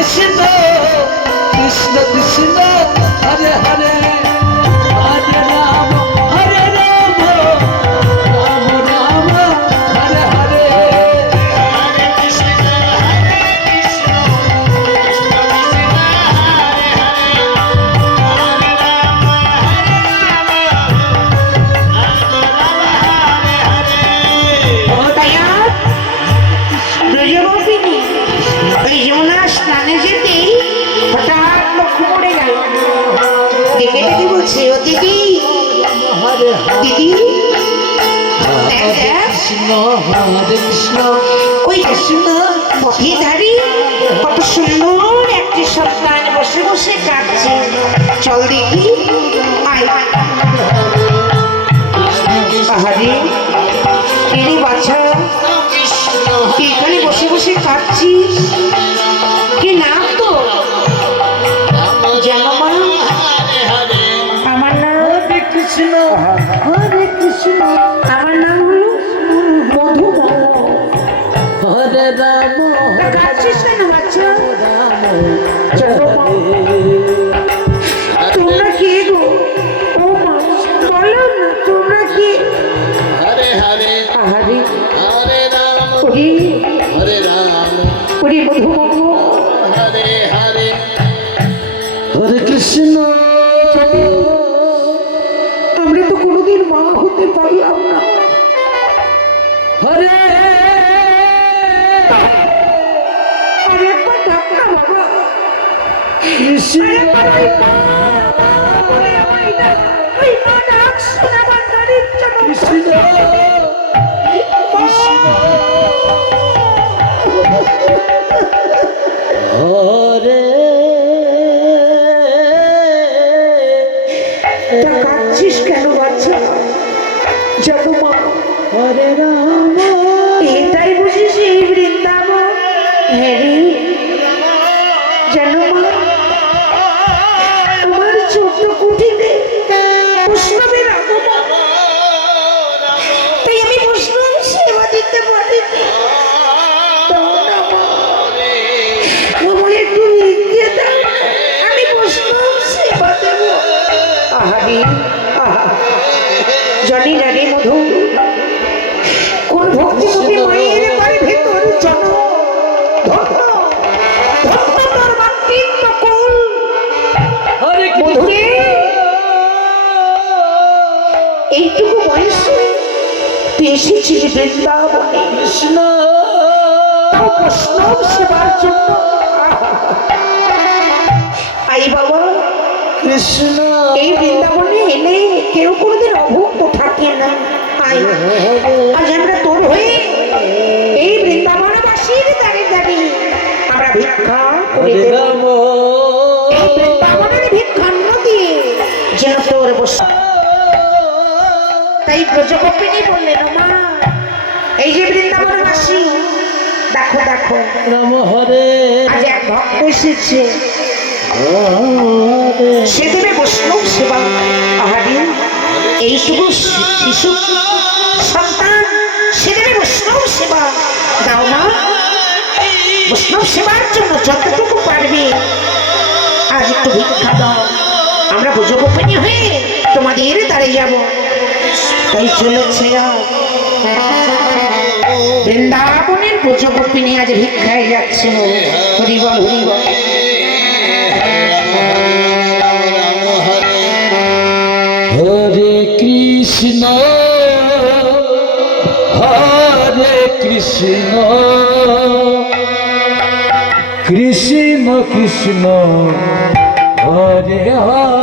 কৃষ্ণ কৃষ্ণ কৃষ্ণ হরে হরে হরে রাম হরে রাম রাম রাম হরে হরে হরে কৃষ্ণ কৃষ্ণ কৃষ্ণ হরে হরে হরে রাম ব্রজগোপিনী ওই যমুনা স্নানে যেতেই হঠাৎ লক্ষ্য পড়ে গেল। দেখে দেখে বলছে, ও দিদি হরে দিদি হরে কৃষ্ণ হরে কৃষ্ণ ওই কৃষ্ণ পথে দাঁড়িয়ে কত সুন্দর একটি সন্তান বসে বসে কাঁদছে, চল দেখি আয়। আহারে এরে বাছা, তুই এখানে বসে বসে কাঁদছিস, কি নাম তো? জানো মা, আমার নাম হরে কৃষ্ণ হরে কৃষ্ণ আমার নাম হলো মধু। হরে রাম কাঁদছিস কেন বাচ্চা? রাম চলো মা। তোমরা কে গো? ও মা, বলো না তোমরা কে? হরে হরে আহারে হরে রাম ওরে হরে রাম ওরে মধু বাবু, হরে হরে হরে কৃষ্ণ আমরা তো কোনোদিন মা হতে পারলাম না। হরে আর একবার ডাক না বাবা, কৃষ্ণ আর একবার ওই মা, বলে আমায় ডাক, ওই মা ডাক শোনাবার তার ইচ্ছা করছে। কৃষ্ণ হরে তা কাঁদছিস কেন বাচ্চা? জানো মা, হরে রাম এটাই বুঝি সেই বৃন্দাবন? হ্যাঁ রে, জানো মা, আমার ছোট্ট কুটিরে বৈষ্ণবের আগমন, তাই আমি বৈষ্ণব সেবা দিতে পারিনি। দাও না মা, আমায় একটু এগিয়ে দাও, আমি বৈষ্ণব সেবা দেব। আহারে আহা, জানি না রে মধু, কোন ভক্তিমতী মায়ের বাড়ি ভেতর জন্ম, ধন্য ধন্য তোর মাতৃত্ব কুল। হরে মধুরে এইটুকু বয়সে তুই এসেছিস বৃন্দাবনে কৃষ্ণ তাও বৈষ্ণব সেবার জন্য। আই বাবা, কৃষ্ণ এই বৃন্দাবনে এলে কেউ কোনোদিন অভুক্ত থাকে না। আই, আজ আমরা তোর হয়ে এই বৃন্দাবনবাসীর দাঁড়িয়ে দাঁড়িয়ে আমরা ভিক্ষা করে হরে দেব। রাম এই বৃন্দাবনের ভিক্ষান্ন দিয়ে যেন তোর বসা। তাই ব্রজগোপিনী বললেন, মা এই যে বৃন্দাবনবাসী, দেখো দেখো রাম হরে আজ এক ভক্ত এসেছে, হরে সে দেবে বৈষ্ণব সেবা। আহারে এইটুকু শিশু সন্তান, সে দেবে বৈষ্ণব সেবা। দাও মা, বৈষ্ণব সেবার জন্য যতটুকু পারবে আজ একটু ভিক্ষা দাও, আমরা ব্রজগোপিনী হয়ে তোমাদের দাঁড়িয়ে যাব। তাই চলেছে বৃন্দাবনের ব্রজগোপিনী আজ ভিক্ষায় যাচ্ছে। হরিবল হরিবল। হরে কৃষ্ণ হরে কৃষ্ণ কৃষ্ণ কৃষ্ণ হরে হরে